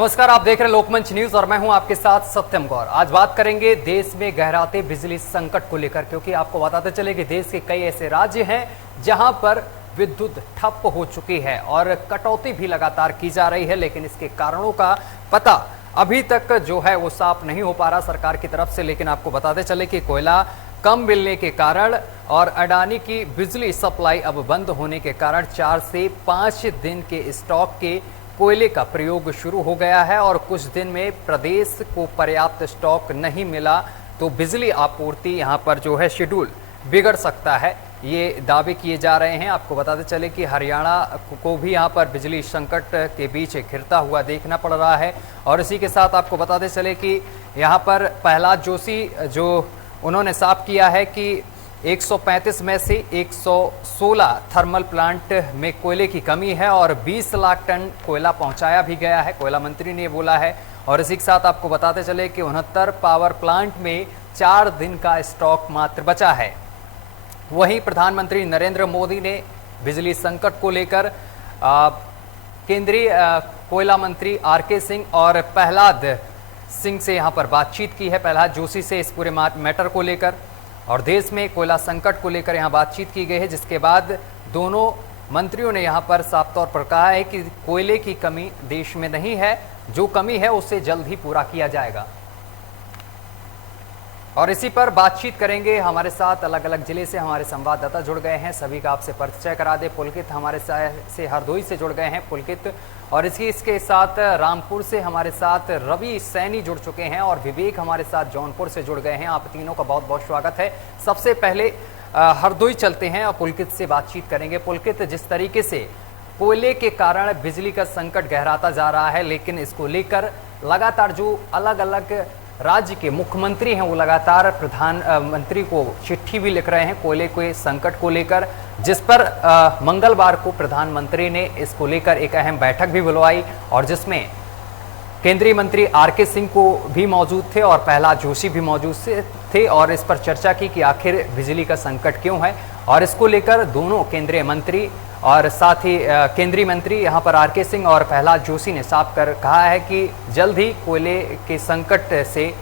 नमस्कार, आप देख रहे हैं लोकमंच न्यूज और मैं हूं आपके साथ सत्यम गौर। आज बात करेंगे देश में गहराते बिजली संकट को लेकर, क्योंकि आपको बताते चले कि देश के कई ऐसे राज्य हैं जहां पर विद्युत ठप हो चुकी है और कटौती भी लगातार की जा रही है, लेकिन इसके कारणों का पता अभी तक जो है वो साफ नहीं हो पा रहा सरकार की तरफ से। लेकिन आपको बताते चले कि कोयला कम मिलने के कारण और अडानी की बिजली सप्लाई अब बंद होने के कारण 4 से 5 दिन के स्टॉक के कोयले का प्रयोग शुरू हो गया है और कुछ दिन में प्रदेश को पर्याप्त स्टॉक नहीं मिला तो बिजली आपूर्ति यहां पर जो है शेड्यूल बिगड़ सकता है, ये दावे किए जा रहे हैं। आपको बताते चले कि हरियाणा को भी यहां पर बिजली संकट के बीच घिरता हुआ देखना पड़ रहा है। और इसी के साथ आपको बताते चले कि यहां पर प्रहलाद जोशी जो उन्होंने साफ किया है कि 135 में से 116 थर्मल प्लांट में कोयले की कमी है और 20 लाख टन कोयला पहुंचाया भी गया है, कोयला मंत्री ने बोला है। और इसी के साथ आपको बताते चले कि 69 पावर प्लांट में 4 दिन का स्टॉक मात्र बचा है। वहीं प्रधानमंत्री नरेंद्र मोदी ने बिजली संकट को लेकर केंद्रीय कोयला मंत्री आर.के. सिंह और प्रहलाद सिंह से यहां पर बातचीत की है, प्रहलाद जोशी से, इस पूरे मैटर को लेकर। और देश में कोयला संकट को लेकर यहां बातचीत की गई है, जिसके बाद दोनों मंत्रियों ने यहां पर साफ तौर पर कहा है कि कोयले की कमी देश में नहीं है, जो कमी है उसे जल्द ही पूरा किया जाएगा। और इसी पर बातचीत करेंगे, हमारे साथ अलग अलग जिले से हमारे संवाददाता जुड़ गए हैं, सभी का आपसे परिचय करा दे। पुलकित हमारे से हरदोई से जुड़ गए हैं, पुलकित। और इसके साथ रामपुर से हमारे साथ रवि सैनी जुड़ चुके हैं और विवेक हमारे साथ जौनपुर से जुड़ गए हैं। आप तीनों का बहुत बहुत स्वागत है। सबसे पहले हरदोई चलते हैं और पुलकित से बातचीत करेंगे। पुलकित, जिस तरीके से कोयले के कारण बिजली का संकट गहराता जा रहा है, लेकिन इसको लेकर लगातार जो अलग अलग राज्य के मुख्यमंत्री हैं वो लगातार प्रधानमंत्री को चिट्ठी भी लिख रहे हैं कोयले के संकट को लेकर, जिस पर मंगलवार को प्रधानमंत्री ने इसको लेकर एक अहम बैठक भी बुलवाई और जिसमें केंद्रीय मंत्री आर.के. सिंह को भी मौजूद थे और प्रहलाद जोशी भी मौजूद थे और इस पर चर्चा की कि आखिर बिजली का संकट क्यों है। और इसको लेकर दोनों केंद्रीय मंत्री और साथ ही केंद्रीय मंत्री यहाँ पर आर.के. सिंह और प्रहलाद जोशी ने साफ कर कहा है कि जल्द ही कोयले के संकट से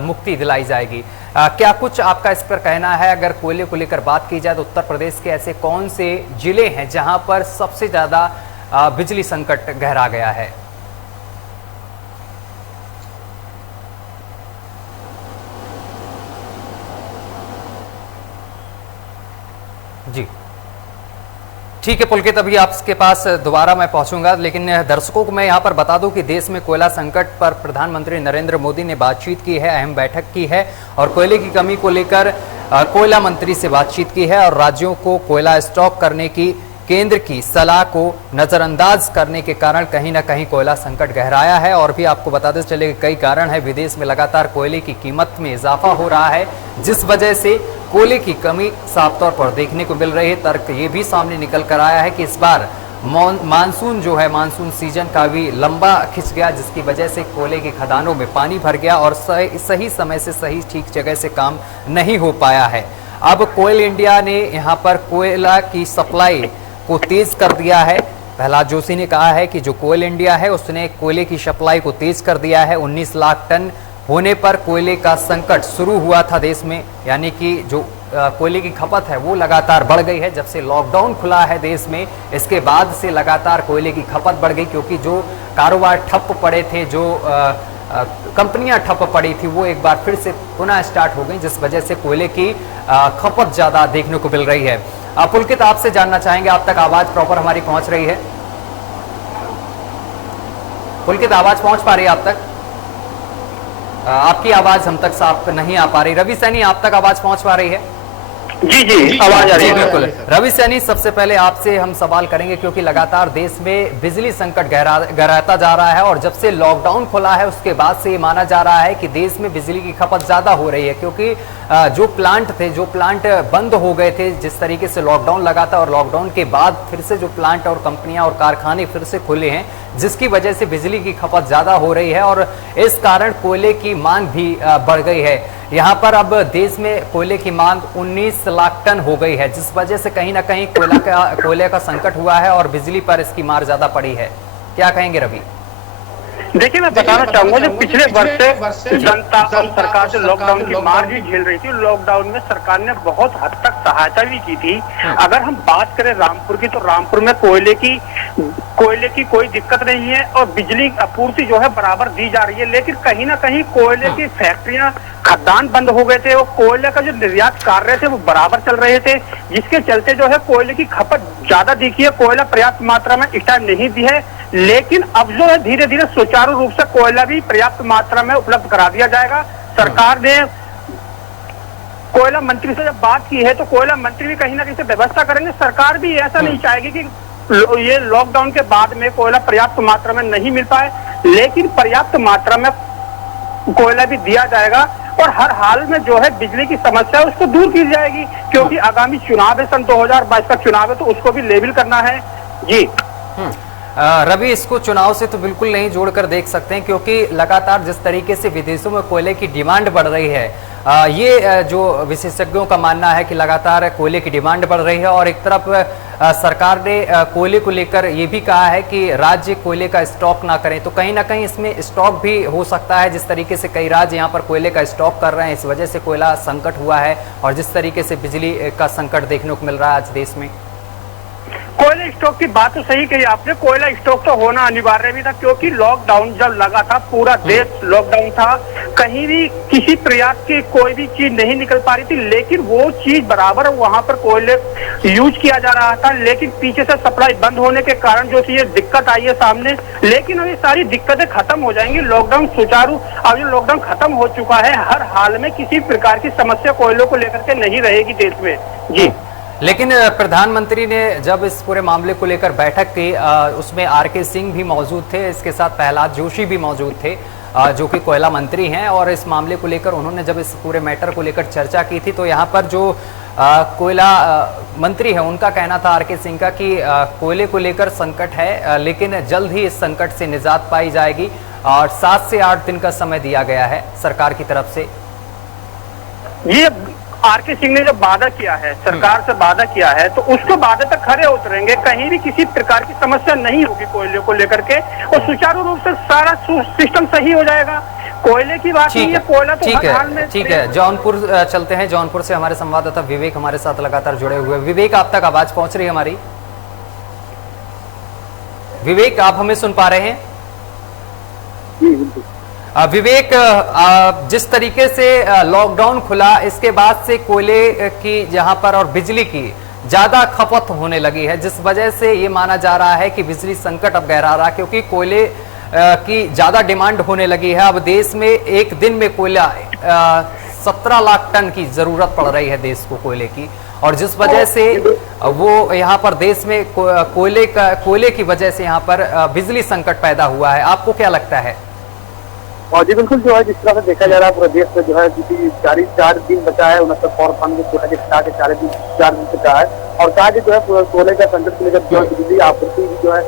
मुक्ति दिलाई जाएगी। क्या कुछ आपका इस पर कहना है? अगर कोयले को लेकर बात की जाए तो उत्तर प्रदेश के ऐसे कौन से जिले हैं जहां पर सबसे ज्यादा बिजली संकट गहरा गया है? जी ठीक है पुलकित, अभी आपके पास दोबारा मैं पहुंचूंगा, लेकिन दर्शकों को मैं यहां पर बता दूं कि देश में कोयला संकट पर प्रधानमंत्री नरेंद्र मोदी ने बातचीत की है, अहम बैठक की है और कोयले की कमी को लेकर कोयला मंत्री से बातचीत की है और राज्यों को कोयला स्टॉक करने की केंद्र की सलाह को नजरअंदाज करने के कारण कहीं ना कहीं कोयला संकट गहराया है। और भी आपको बताते चले कई कारण है, विदेश में लगातार कोयले की कीमत में इजाफा हो रहा है, जिस वजह से कोयले की कमी साफ तौर पर देखने को मिल रही है। तर्क ये भी सामने निकल कर आया है कि इस बार मानसून जो है, मानसून सीजन का भी लंबा खिंच गया, जिसकी वजह से कोयले की खदानों में पानी भर गया और सही समय से सही ठीक जगह से काम नहीं हो पाया है। अब कोल इंडिया ने यहाँ पर कोयला की सप्लाई को तेज कर दिया है। प्रहलाद जोशी ने कहा है कि जो कोल इंडिया है उसने कोयले की सप्लाई को तेज कर दिया है। 19 लाख टन होने पर कोयले का संकट शुरू हुआ था देश में, यानी कि जो कोयले की खपत है वो लगातार बढ़ गई है। जब से लॉकडाउन खुला है देश में, इसके बाद से लगातार कोयले की खपत बढ़ गई, क्योंकि जो कारोबार ठप पड़े थे, जो कंपनियां ठप पड़ी थी, वो एक बार फिर से पुनः स्टार्ट हो गई, जिस वजह से कोयले की खपत ज्यादा देखने को मिल रही है। पुलकित, आपसे जानना चाहेंगे, आप तक आवाज प्रॉपर हमारी पहुंच रही है? पुलकित, आवाज पहुंच पा रही है आप तक? आपकी आवाज हम तक साफ नहीं आ पा रही। रवि सैनी, आप तक आवाज पहुंच पा रही है? जी आवाज आ रही है। बिल्कुल। रवि सैनी, सबसे पहले आपसे हम सवाल करेंगे, क्योंकि लगातार देश में बिजली संकट गहराता जा रहा है और जब से लॉकडाउन खुला है उसके बाद से ये माना जा रहा है कि देश में बिजली की खपत ज्यादा हो रही है, क्योंकि जो प्लांट बंद हो गए थे, जिस तरीके से लॉकडाउन लगा था और लॉकडाउन के बाद फिर से जो प्लांट और कंपनियां और कारखाने फिर से खुले हैं, जिसकी वजह से बिजली की खपत ज्यादा हो रही है और इस कारण कोयले की मांग भी बढ़ गई है। यहाँ पर अब देश में कोयले की मांग 19 लाख टन हो गई है, जिस वजह से कहीं ना कहीं कोयले का संकट हुआ है और बिजली पर इसकी मार ज्यादा पड़ी है। क्या कहेंगे रवि? देखिए, मैं बताना चाहूंगा जो पिछले वर्ष से जनता और सरकार जो लॉकडाउन की मार भी झेल रही थी, लॉकडाउन में सरकार ने बहुत हद तक सहायता भी की थी। अगर हम बात करें रामपुर की, तो रामपुर में कोयले की कोई दिक्कत नहीं है और बिजली आपूर्ति जो है बराबर दी जा रही है। लेकिन कहीं ना कहीं कोयले की फैक्ट्रियां, खदान बंद हो गए थे और कोयले का जो निर्यात कार्य थे वो बराबर चल रहे थे, जिसके चलते जो है कोयले की खपत ज्यादा दिखी है। कोयला पर्याप्त मात्रा में इस टाइम नहीं दी है, लेकिन अब जो है धीरे धीरे सुचारू रूप से कोयला भी पर्याप्त मात्रा में उपलब्ध करा दिया जाएगा। सरकार ने कोयला मंत्री से जब बात की है तो कोयला मंत्री भी कहीं ना कहीं से व्यवस्था करेंगे। सरकार भी ऐसा नहीं चाहेगी कि ये लॉकडाउन के बाद में कोयला पर्याप्त मात्रा में नहीं मिल पाए, लेकिन पर्याप्त मात्रा में कोयला भी दिया जाएगा और हर हाल में जो है बिजली की समस्या है उसको दूर की जाएगी, क्योंकि आगामी चुनाव है, सन 2022 का चुनाव है, तो उसको भी लेवल करना है। जी रवि, इसको चुनाव से तो बिल्कुल नहीं जोड़कर देख सकते हैं, क्योंकि लगातार जिस तरीके से विदेशों में कोयले की डिमांड बढ़ रही है, ये जो विशेषज्ञों का मानना है कि लगातार कोयले की डिमांड बढ़ रही है और एक तरफ सरकार ने कोयले को लेकर ये भी कहा है कि राज्य कोयले का स्टॉक ना करें, तो कहीं ना कहीं इसमें स्टॉक भी हो सकता है। जिस तरीके से कई राज्य यहाँ पर कोयले का स्टॉक कर रहे हैं, इस वजह से कोयला संकट हुआ है और जिस तरीके से बिजली का संकट देखने को मिल रहा है आज देश में। कोयला स्टॉक की बात तो सही कही आपने, कोयला स्टॉक तो होना अनिवार्य भी था, क्योंकि लॉकडाउन जब लगा था, पूरा देश लॉकडाउन था, कहीं भी किसी प्रयास की कोई भी चीज नहीं निकल पा रही थी, लेकिन वो चीज बराबर वहां पर कोयले यूज किया जा रहा था। लेकिन पीछे से सप्लाई बंद होने के कारण जो ये दिक्कत आई है सामने, लेकिन अब ये सारी दिक्कतें खत्म हो जाएंगी। लॉकडाउन सुचारू, अब जो लॉकडाउन खत्म हो चुका है, हर हाल में किसी प्रकार की समस्या कोयलों को लेकर के नहीं रहेगी देश में। जी, लेकिन प्रधानमंत्री ने जब इस पूरे मामले को लेकर बैठक की, उसमें आर.के. सिंह भी मौजूद थे, इसके साथ प्रहलाद जोशी भी मौजूद थे, जो कि कोयला मंत्री हैं, और इस मामले को लेकर उन्होंने जब इस पूरे मैटर को लेकर चर्चा की थी, तो यहाँ पर जो कोयला मंत्री है उनका कहना था, आर.के. सिंह का, कि कोयले को लेकर संकट है, लेकिन जल्द ही इस संकट से निजात पाई जाएगी और 7 से 8 दिन का समय दिया गया है सरकार की तरफ से। ये आर.के. सिंह ने जो वादा किया है, सरकार से वादा किया है, तो उसको वादे तक खरे उतरेंगे। कहीं भी किसी प्रकार की समस्या नहीं होगी कोयले को लेकर के, और सुचारू रूप से सारा सिस्टम सही हो जाएगा। कोयले की बात नहीं है, कोयला तो हर हाल में। ठीक है, जौनपुर चलते हैं। जौनपुर से हमारे संवाददाता विवेक हमारे साथ लगातार जुड़े हुए। विवेक, आप तक आवाज पहुंच रही है हमारी? विवेक, आप हमें सुन पा रहे हैं? विवेक, जिस तरीके से लॉकडाउन खुला, इसके बाद से कोयले की जहां पर और बिजली की ज्यादा खपत होने लगी है, जिस वजह से ये माना जा रहा है कि बिजली संकट अब गहरा रहा, क्योंकि कोयले की ज्यादा डिमांड होने लगी है। अब देश में एक दिन में कोयला 17 लाख टन की जरूरत पड़ रही है देश को कोयले की, और जिस वजह से वो यहाँ पर देश में कोयले की वजह से यहाँ पर बिजली संकट पैदा हुआ है। आपको क्या लगता है? और जी बिल्कुल, जो है जिस तरह से देखा जा रहा है पूरे देश में जो है क्योंकि 4 दिन बचा है 69 पावर प्लांट में कोयला के स्टार्ट है, 4 दिन बचा है, और कहा कि जो है कोयले का संकट को लेकर जो है बिजली आपूर्ति जो है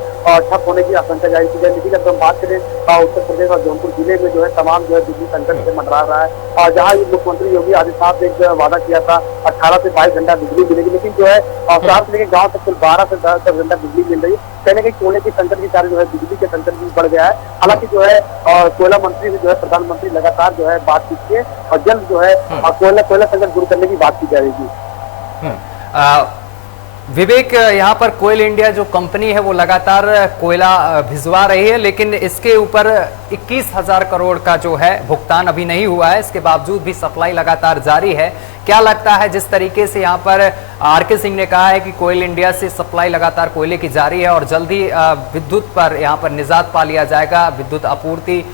ठप होने की आशंका जाहिर की जाए। लेकिन अगर हम बात करें उत्तर प्रदेश और जौनपुर जिले में जो है तमाम जो है बिजली संकट से मंडरा रहा है, और जहाँ मुख्यमंत्री योगी आदित्यनाथ ने एक वादा किया था 18 से 22 घंटा बिजली मिलेगी, लेकिन जो है शहर से लेकर गाँव तक कुल 12 से 10 घंटा बिजली मिल रही है। कहीं ना कहीं कोयले के संकट के कारण जो है बिजली के संकट भी बढ़ गया है। हालांकि जो है कोयला मंत्री से जो है प्रधानमंत्री लगातार जो है बात कीजिए और जल्द जो है कोयला संकट दूर करने की बात की जाएगी। विवेक, यहाँ पर कोयल इंडिया जो कंपनी है वो लगातार कोयला भिजवा रही है, लेकिन इसके ऊपर 21,000 करोड़ का जो है भुगतान अभी नहीं हुआ है। इसके बावजूद भी सप्लाई लगातार जारी है। क्या लगता है, जिस तरीके से यहाँ पर आर.के. सिंह ने कहा है कि कोयल इंडिया से सप्लाई लगातार कोयले की जारी है और जल्दी विद्युत पर यहाँ पर निजात पा लिया जाएगा, विद्युत आपूर्ति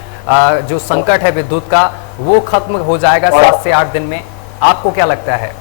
जो संकट है विद्युत का वो खत्म हो जाएगा 7 से 8 दिन में, आपको क्या लगता है?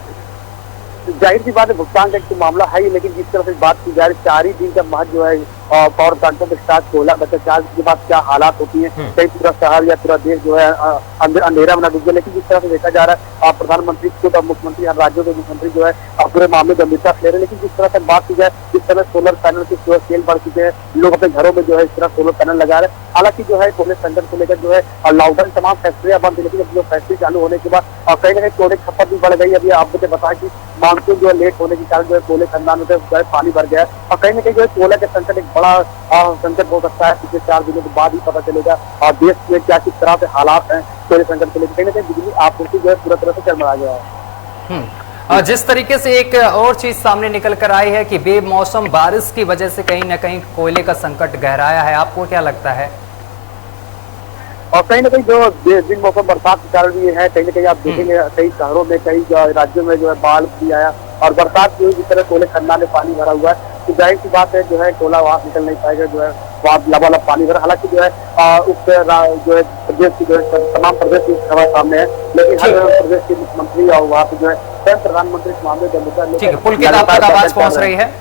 जाहिर सी बात है भुगतान का एक मामला है ही, लेकिन जिस तरह से बात की जा रही 4 ही दिन का महज जो है पावर प्लांटों के स्टार्ट कोयला बचा, 4 दिन के बाद क्या हालात होती है, कहीं पूरा शहर या पूरा देश जो है अंधेरा बना दीजिए। लेकिन जिस तरह से देखा जा रहा है प्रधानमंत्री खुद और मुख्यमंत्री हर राज्यों के मुख्यमंत्री जो है पूरे मामले गंभीरता से ले रहे हैं। लेकिन जिस तरह से बात की जाए, जिस तरह सोलर पैनल की जो है सेल बढ़ चुके हैं, लोग अपने घरों में जो है इस तरह सोलर पैनल लगा रहे हैं। हालांकि जो है कोयले संकट को लेकर जो है लॉकडाउन तमाम फैक्ट्रियां बंद थी, लेकिन अब जो फैक्ट्री चालू होने के बाद कहीं ना कहीं कोयले की खपत भी बढ़ गई। अभी आप मुझे बताया कि मानसून जो है लेट होने के कारण जो है कोयले खदान में जो है पानी भर गया है, और कहीं ना कहीं जो है कोयले के संकट एक बड़ा संकट हो सकता है। पिछले 4 दिनों के बाद ही पता चलेगा और देश में क्या किस तरह से हालात हैं कोयले संकट को लेकर। कहीं ना कहीं बिजली आपूर्ति जो है पूरा तरह से चरमरा गया है। जिस तरीके से एक और चीज सामने निकल कर आई है कि बेमौसम बारिश की वजह से कहीं ना कहीं कोयले का संकट गहराया है, आपको क्या लगता है? और कहीं ना कहीं जो दिन मौसम बरसात के कारण भी है, कहीं ना कहीं आप देखेंगे कई शहरों में कई राज्यों में जो है बाढ़ भी आया और बरसात की जिस तरह कोयले खन्ना में पानी भरा हुआ है, तो जाहिर सी बात है जो है कोयला वहां निकल नहीं पाएगा, जो है वहाँ लबालब पानी भरा। हालांकि जो है जो है प्रदेश की जो है तमाम प्रदेश की खबर सामने है, लेकिन हर प्रदेश के मुख्यमंत्री और वहाँ पे जो है स्वयं प्रधानमंत्री इस मामले का मुद्दा लेकर पुलकित आप तक आवाज पहुंच रही है?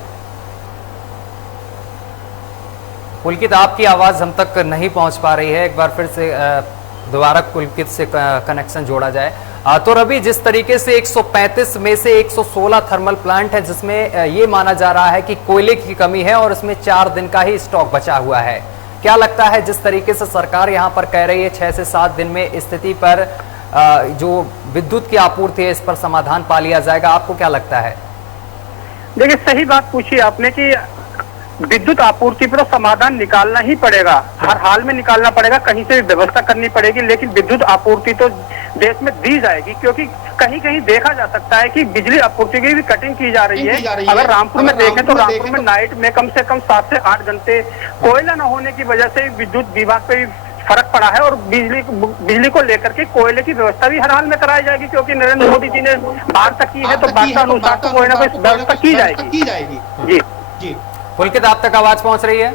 पुलकित आपकी आवाज हम तक नहीं पहुंच पा रही है, एक बार फिर से दोबारा पुलकित से कनेक्शन जोड़ा जाए। तो रवि, जिस तरीके से 135 में से 116 थर्मल प्लांट है जिसमें ये माना जा रहा है कि कोयले की कमी है और इसमें 4 दिन का ही स्टॉक बचा हुआ है, क्या लगता है जिस तरीके से सरकार यहाँ पर कह रही है 6 से 7 दिन में स्थिति पर जो विद्युत की आपूर्ति है इस पर समाधान पा लिया जाएगा, आपको क्या लगता है? देखिए, सही बात पूछी आपने कि विद्युत आपूर्ति पर समाधान निकालना ही पड़ेगा, हर हाल में निकालना पड़ेगा, कहीं से भी व्यवस्था करनी पड़ेगी, लेकिन विद्युत आपूर्ति तो देश में दी जाएगी, क्योंकि कहीं कहीं देखा जा सकता है कि बिजली आपूर्ति की भी कटिंग की जा रही है। अगर रामपुर में देखें तो रामपुर में नाइट में कम से कम 7 से 8 घंटे कोयला न होने की वजह से विद्युत विभाग पे भी फर्क पड़ा है और बिजली को लेकर के कोयले की व्यवस्था भी हर हाल में कराई जाएगी, क्योंकि नरेंद्र मोदी जी ने बात की है तो बात का अनुसार तो कोई ना कोई व्यवस्था की जाएगी। जी पुलकित आप तक आवाज पहुंच रही है?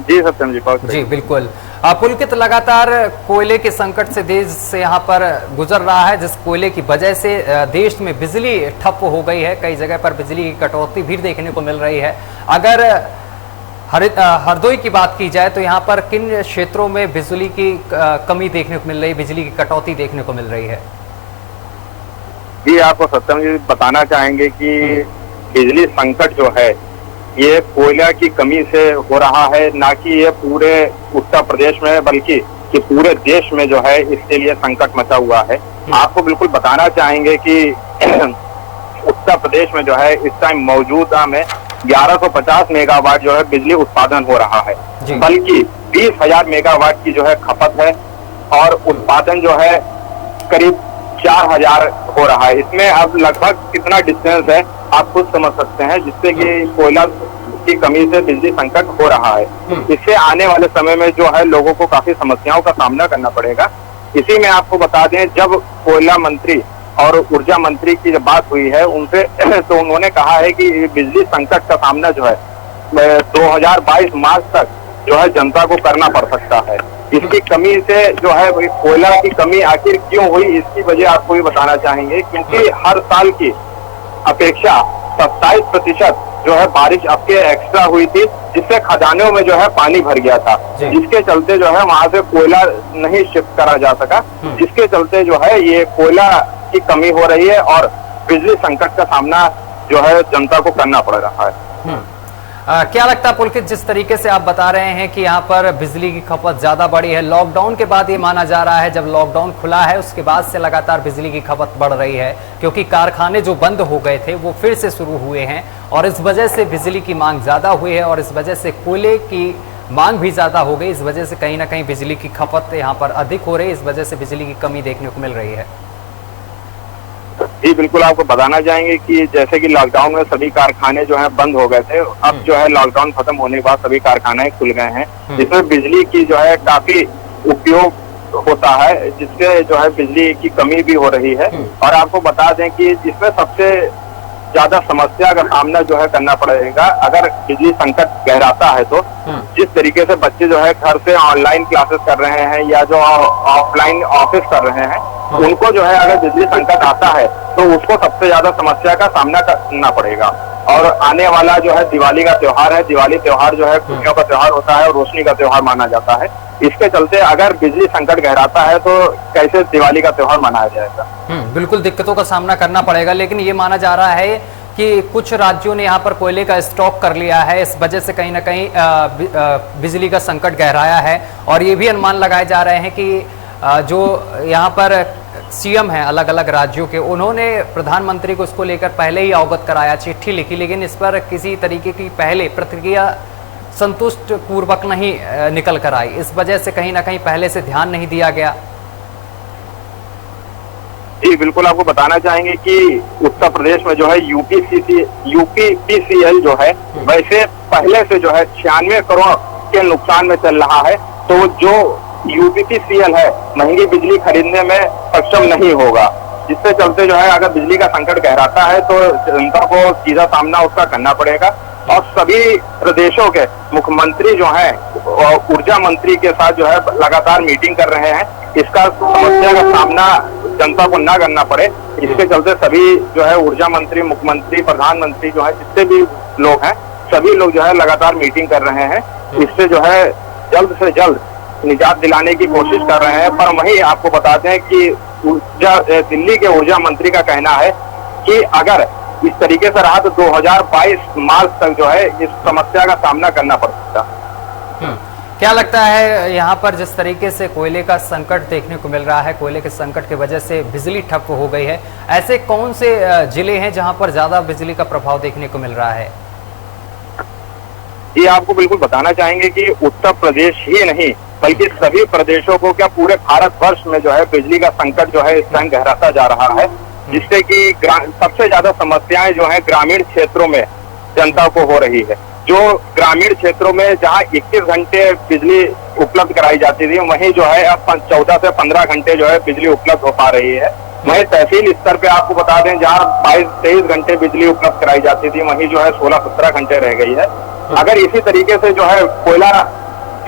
जी सत्यम जी पहुंच रही है। जी बिल्कुल। पुलकित, लगातार कोयले के संकट से देश से यहाँ पर गुजर रहा है, जिस कोयले की वजह से देश में बिजली ठप हो गई है, कई जगह पर बिजली की कटौती भी देखने को मिल रही है। अगर हरदोई की बात की जाए तो यहाँ पर किन क्षेत्रों में बिजली की कमी देखने को मिल रही है, बिजली की कटौती देखने को मिल रही है? जी आपको सत्यम जी बताना चाहेंगे कि बिजली संकट जो है ये कोयला की कमी से हो रहा है, ना कि ये पूरे उत्तर प्रदेश में बल्कि कि पूरे देश में जो है इसके लिए संकट मचा हुआ है। आपको बिल्कुल बताना चाहेंगे कि उत्तर प्रदेश में जो है इस टाइम मौजूदा में 1150 मेगावाट जो है बिजली उत्पादन हो रहा है, बल्कि 20,000 मेगावाट की जो है खपत है और उत्पादन जो है करीब 4,000 हो रहा है। इसमें अब लगभग कितना डिस्टेंस है आप खुद समझ सकते हैं, जिससे कि कोयला की कमी से बिजली संकट हो रहा है। इससे आने वाले समय में जो है लोगों को काफी समस्याओं का सामना करना पड़ेगा। इसी में आपको बता दें, जब कोयला मंत्री और ऊर्जा मंत्री की जब बात हुई है उनसे तो उन्होंने कहा है कि बिजली संकट का सामना जो है 2022 मार्च तक जो है जनता को करना पड़ सकता है। इसकी कमी से जो है कोयला की कमी आखिर क्यों हुई, इसकी वजह आपको भी बताना चाहेंगे, क्योंकि हर साल की अपेक्षा 27% जो है बारिश अब के एक्स्ट्रा हुई थी, जिससे खदानों में जो है पानी भर गया था, जिसके चलते जो है वहां से कोयला नहीं शिफ्ट करा जा सका, जिसके चलते जो है ये कोयला की कमी हो रही है और बिजली संकट का सामना जो है जनता को करना पड़ रहा है। क्या लगता है पुलकित, जिस तरीके से आप बता रहे हैं कि यहाँ पर बिजली की खपत ज्यादा बढ़ी है, लॉकडाउन के बाद ये माना जा रहा है जब लॉकडाउन खुला है उसके बाद से लगातार बिजली की खपत बढ़ रही है, क्योंकि कारखाने जो बंद हो गए थे वो फिर से शुरू हुए हैं और इस वजह से बिजली की मांग ज्यादा हुई है और इस वजह से कोयले की मांग भी ज्यादा हो गई, इस वजह से कहीं ना कहीं बिजली की खपत यहाँ पर अधिक हो रही है, इस वजह से बिजली की कमी देखने को मिल रही है। जी बिल्कुल, आपको बताना चाहेंगे कि जैसे कि लॉकडाउन में सभी कारखाने जो है बंद हो गए थे, अब जो है लॉकडाउन खत्म होने के बाद सभी कारखाने खुल गए हैं, जिसमें बिजली की जो है काफी उपयोग होता है, जिससे जो है बिजली की कमी भी हो रही है। और आपको बता दें कि इसमें सबसे ज्यादा समस्या का सामना जो है करना पड़ेगा अगर बिजली संकट गहराता है तो। जिस तरीके से बच्चे जो है घर से ऑनलाइन क्लासेस कर रहे हैं या जो ऑफलाइन ऑफिस कर रहे हैं, उनको जो है अगर बिजली संकट आता है तो उसको सबसे ज्यादा समस्या का सामना करना पड़ेगा। और आने वाला जो है दिवाली का त्योहार है, दिवाली त्योहार जो है खुशियों का त्योहार होता है और रोशनी का त्योहार माना जाता है। इसके चलते अगर बिजली संकट गहराता है तो कैसे दिवाली का त्योहार मनाया जाएगा। बिल्कुल दिक्कतों का सामना करना पड़ेगा, लेकिन ये माना जा रहा है कि कुछ राज्यों ने यहाँ पर कोयले का स्टॉक कर लिया है, इस वजह से कहीं ना कहीं बिजली का संकट गहराया है। और ये भी अनुमान लगाए जा रहे हैं कि जो यहाँ पर सीएम हैं अलग अलग राज्यों के, उन्होंने प्रधानमंत्री को इसको लेकर पहले ही अवगत कराया, चिट्ठी लिखी, लेकिन इस पर किसी तरीके की पहले प्रतिक्रिया संतुष्ट पूर्वक नहीं निकल कर आई, इस वजह से कहीं ना कहीं पहले से ध्यान नहीं दिया गया। जी बिल्कुल, आपको बताना चाहेंगे कि उत्तर प्रदेश में जो है यूपीपीसीएल जो है वैसे पहले से जो है 96 करोड़ के नुकसान में चल रहा है। तो जो यूपीपीसीएल है महंगी बिजली खरीदने में सक्षम नहीं होगा, जिससे चलते जो है अगर बिजली का संकट गहराता है तो जनता को सीधा सामना उसका करना पड़ेगा। और सभी प्रदेशों के मुख्यमंत्री जो है ऊर्जा मंत्री के साथ जो है लगातार मीटिंग कर रहे हैं, इसका समस्या का सामना जनता को ना करना पड़े, इसके चलते सभी जो है ऊर्जा मंत्री, मुख्यमंत्री, प्रधानमंत्री जो है जितने भी लोग हैं सभी लोग जो है लगातार मीटिंग कर रहे हैं। इससे जो है जल्द से जल्द निजात दिलाने की कोशिश कर रहे हैं। पर वहीं आपको बताते हैं कि दिल्ली के ऊर्जा मंत्री का कहना है कि अगर इस तरीके से रहा तो 2022 मार्च तक जो है इस समस्या का सामना करना पड़ सकता। क्या लगता है यहाँ पर जिस तरीके से कोयले का संकट देखने को मिल रहा है, कोयले के संकट की वजह से बिजली ठप हो गई है, ऐसे कौन से जिले हैं जहाँ पर ज्यादा बिजली का प्रभाव देखने को मिल रहा है? ये आपको बिल्कुल बताना चाहेंगे कि उत्तर प्रदेश ही नहीं बल्कि सभी प्रदेशों को क्या पूरे भारतवर्ष में जो है बिजली का संकट जो है इस टाइम गहराता जा रहा है, जिससे कि सबसे ज्यादा समस्याएं जो है ग्रामीण क्षेत्रों में जनता को हो रही है। जो ग्रामीण क्षेत्रों में जहां 21 घंटे बिजली उपलब्ध कराई जाती थी वहीं जो है अब 14 से 15 घंटे जो है बिजली उपलब्ध हो पा रही है। वहीं तहसील स्तर पे आपको बता दें जहां 22-23 घंटे बिजली उपलब्ध कराई जाती थी वहीं जो है 16-17 घंटे रह गई है। अगर इसी तरीके से जो है कोयला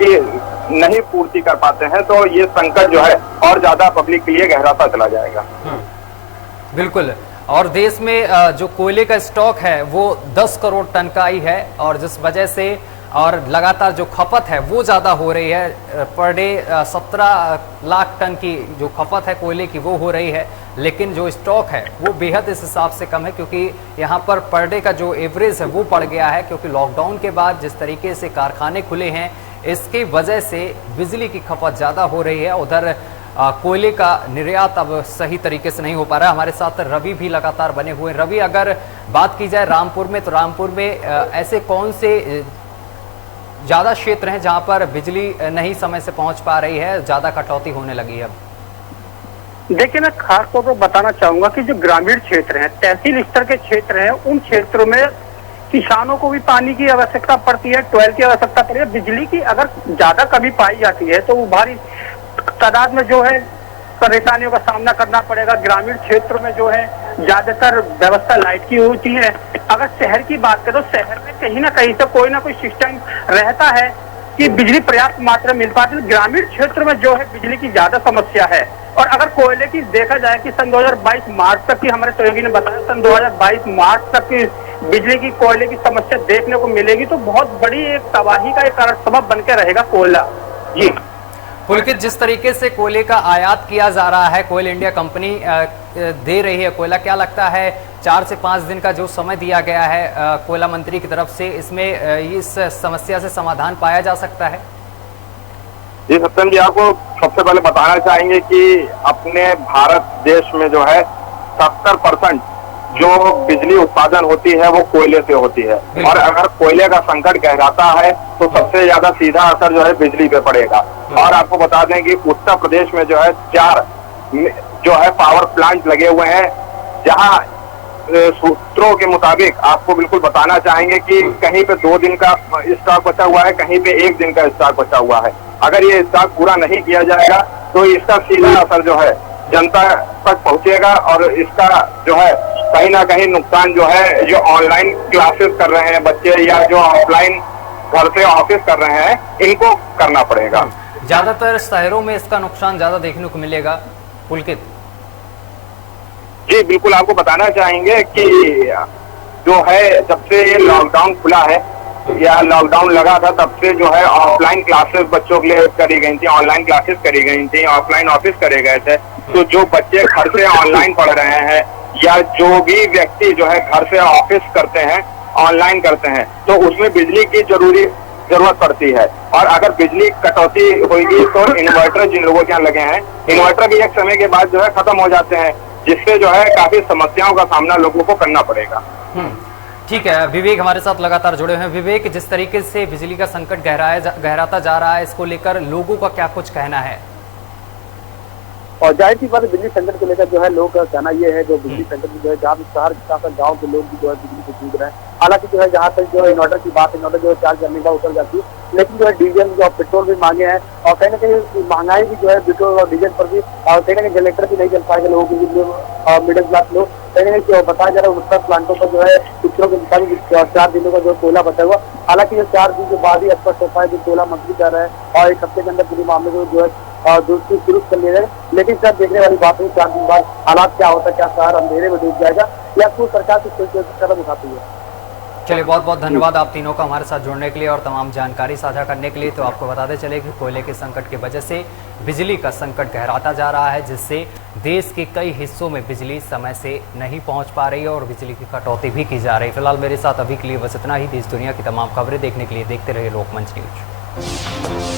की नहीं पूर्ति कर पाते हैं तो ये संकट जो है और ज्यादा पब्लिक के लिए गहराता चला जाएगा। बिल्कुल, और देश में जो कोयले का स्टॉक है वो 10 करोड़ टन का ही है और जिस वजह से और लगातार जो खपत है वो ज़्यादा हो रही है। पर डे 17 लाख टन की जो खपत है कोयले की वो हो रही है, लेकिन जो स्टॉक है वो बेहद इस हिसाब से कम है क्योंकि यहाँ पर डे का जो एवरेज है वो बढ़ गया है क्योंकि लॉकडाउन के बाद जिस तरीके से कारखाने खुले हैं इसकी वजह से बिजली की खपत ज़्यादा हो रही है। उधर कोयले का निर्यात अब सही तरीके से नहीं हो पा रहा है। हमारे साथ रवि भी लगातार बने हुए। रवि, अगर बात की जाए रामपुर में तो रामपुर में ऐसे कौन से ज़्यादा क्षेत्र हैं जहां पर बिजली नहीं समय से पहुंच पा रही है, ज़्यादा कटौती होने लगी है? अब देखिए, मैं खास तौर पर बताना चाहूंगा कि जो ग्रामीण क्षेत्र हैं, तहसील स्तर के क्षेत्र हैं, उन क्षेत्रों में किसानों को भी पानी की आवश्यकता पड़ती है, टॉयल की आवश्यकता पड़ती है। बिजली की अगर ज्यादा कमी पाई जाती है तो वो भारी तादाद में जो है परेशानियों का सामना करना पड़ेगा। ग्रामीण क्षेत्रों में जो है ज्यादातर व्यवस्था लाइट की होती है। अगर शहर की बात करें तो शहर में कहीं ना कहीं से कोई ना कोई सिस्टम रहता है कि बिजली पर्याप्त मात्रा में मिल पाती है। ग्रामीण क्षेत्र में जो है बिजली की ज्यादा समस्या है। और अगर कोयले की देखा जाए कि सन 2022 मार्च तक की हमारे सहयोगी ने बताया, सन 2022 मार्च तक की बिजली की कोयले की समस्या देखने को मिलेगी तो बहुत बड़ी एक तबाही का एक कारण सबब बनकर रहेगा कोयला। जी पुलकित, जिस तरीके से कोयले का आयात किया जा रहा है, कोयल इंडिया कंपनी दे रही है कोयला, क्या लगता है 4 से 5 दिन का जो समय दिया गया है कोयला मंत्री की तरफ से, इसमें इस समस्या से समाधान पाया जा सकता है? जी सत्यम जी, आपको सबसे पहले बताना चाहेंगे कि अपने भारत देश में जो है 70% जो बिजली उत्पादन होती है वो कोयले से होती है। और अगर कोयले का संकट गहराता है तो सबसे ज्यादा सीधा असर जो है बिजली पे पड़ेगा। और आपको बता दें कि उत्तर प्रदेश में जो है 4 जो है पावर प्लांट लगे हुए हैं, जहां सूत्रों के मुताबिक आपको बिल्कुल बताना चाहेंगे कि कहीं पे 2 दिन का स्टॉक बचा हुआ है, कहीं पे 1 दिन का स्टॉक बचा हुआ है। अगर ये स्टॉक पूरा नहीं किया जाएगा तो इसका सीधा असर जो है जनता तक पहुंचेगा और इसका जो है कहीं ना कहीं नुकसान जो है जो ऑनलाइन क्लासेस कर रहे हैं बच्चे या जो ऑफलाइन घर से ऑफिस कर रहे हैं इनको करना पड़ेगा। ज्यादातर शहरों में इसका नुकसान ज्यादा देखने को मिलेगा पुलकित? जी बिल्कुल, आपको बताना चाहेंगे कि जो है जब से ये लॉकडाउन खुला है या लॉकडाउन लगा था तब से जो है ऑफलाइन क्लासेस बच्चों के लिए करी गई थी, ऑनलाइन क्लासेस करी गई थी, ऑफलाइन ऑफिस करे गए थे। तो जो बच्चे घर से ऑनलाइन पढ़ रहे हैं या जो भी व्यक्ति जो है घर से ऑफिस करते हैं, ऑनलाइन करते हैं, तो उसमें बिजली की जरूरत पड़ती है। और अगर बिजली कटौती होगी तो इन्वर्टर जिन लोगों के यहाँ लगे हैं, इन्वर्टर भी एक समय के बाद जो है खत्म हो जाते हैं, जिससे जो है काफी समस्याओं का सामना लोगों को करना पड़ेगा। ठीक है, विवेक हमारे साथ लगातार जुड़े हुए हैं। विवेक, जिस तरीके से बिजली का संकट गहराता जा रहा है, इसको लेकर लोगों का क्या कुछ कहना है? और जाहिर सी बात है, बिजली संकट को लेकर जो है लोग का कहना ये है, जो बिजली संकट में जो है जहाँ शहर के साथ गाँव के लोग भी जो है बिजली से जूझ रहे हैं। हालांकि जो है जहाँ तक जो है इन्वर्टर की बात है, इन्वर्टर जो है चार्ज करने का उतर जाती है, लेकिन जो है डीजल जो पेट्रोल भी मांगे हैं और कहीं ना कहीं महंगाई भी जो है पेट्रोल और डीजल पर भी, और कहीं ना कहीं जनरेटर भी नहीं चल पाएगा लोगों के मिडिल क्लास लोग। कहीं ना कहीं बताया जा रहा है 69 प्लांटों पर जो है सूत्रों के मुताबिक 4 दिनों का जो कोयला बचा हुआ। हालांकि ये 4 दिन के बाद ही स्पष्ट हो पाए, जो कोयला मंत्री कर रहे हैं और 1 हफ्ते के अंदर पूरे मामले को जो है दूसरी शुरू कर लिया जाए। लेकिन सर देखने वाली बात है 4 दिन बाद हालात क्या होता है, क्या शहर अंधेरे में डूब जाएगा या कुछ सरकार की कदम उठाती है। चलिए, बहुत बहुत धन्यवाद आप तीनों का हमारे साथ जुड़ने के लिए और तमाम जानकारी साझा करने के लिए। तो आपको बताते चले कि कोयले के संकट की वजह से बिजली का संकट गहराता जा रहा है, जिससे देश के कई हिस्सों में बिजली समय से नहीं पहुंच पा रही है और बिजली की कटौती भी की जा रही है। फिलहाल मेरे साथ अभी के लिए बस इतना ही। देश दुनिया की तमाम खबरें देखने के लिए देखते रहिए लोकमंच न्यूज।